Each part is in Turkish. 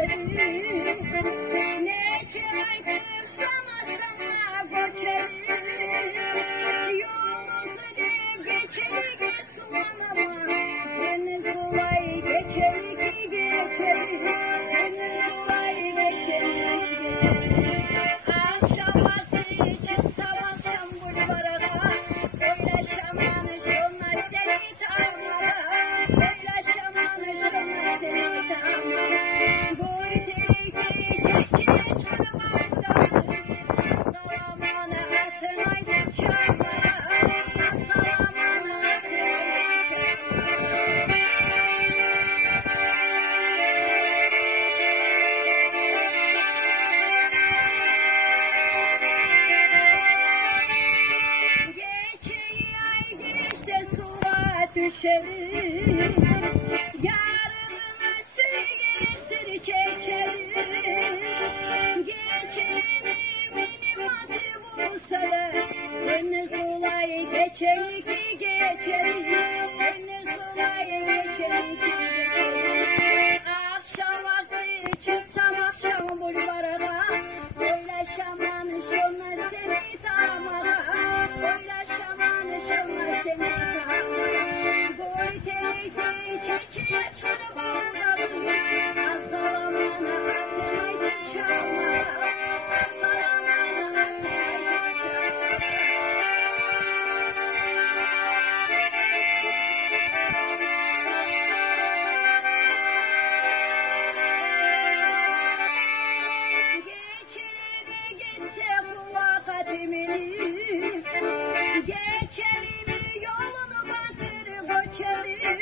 geçerim. Neşe aydım sana sana göçerim. Yolumuzu deyip geçerik sulanama. Deniz kolay geçerik geçerik. Deniz kolay geçerik geçerik. Akşam vakti çıksam akşam bulvara. Öyle şamanı şunlar seni tanımada. Öyle şamanı şunlar seni tanımada. Düşerim, yarına sür çekerim, geçerim benim adım olsa deniz kolay geçerik geçerik, deniz kolay geçerik geçerik. Akşam vakti çıksam akşam bulvara, öyle şamanı şunlar seni tanımada, öyle şamanı şunlar seni tanımada. Çiçeğe çarı bağladım, assalamana atlaydım çağlara, assalamana atlaydım çağlara. Geçerim geçse kulak ademini, geçerim yolunu batır göçerim.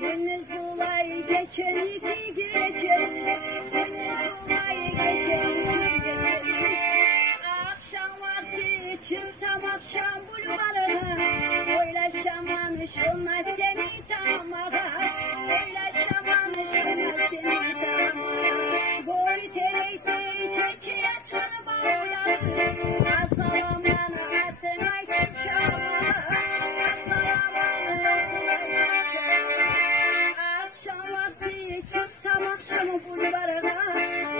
Deniz kolay geçerik geçerik, deniz kolay geçerik geçerik. Akşam vakti çıksam akşam bulvarına, öyle şamanı şunlar seni tanımada, öyle şamanı şunlar seni tanımada. Boy teytey çeçeğe çarı bağladım, assalamana atın aydım çağlara, assalamana atın aydım çağlara. Akşam vakti çıksam akşamı bulvarına,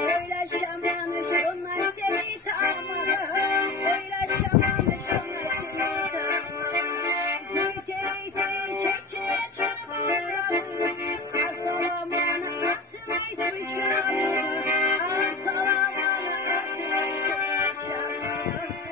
öyle şamanı şunlar seni tanımada, öyle şamanı şunlar seni tanımada. Boy teytey çeçeğe çarı bağladım, assalamana atın aydım çağlara, assalamana atın aydım çağlara.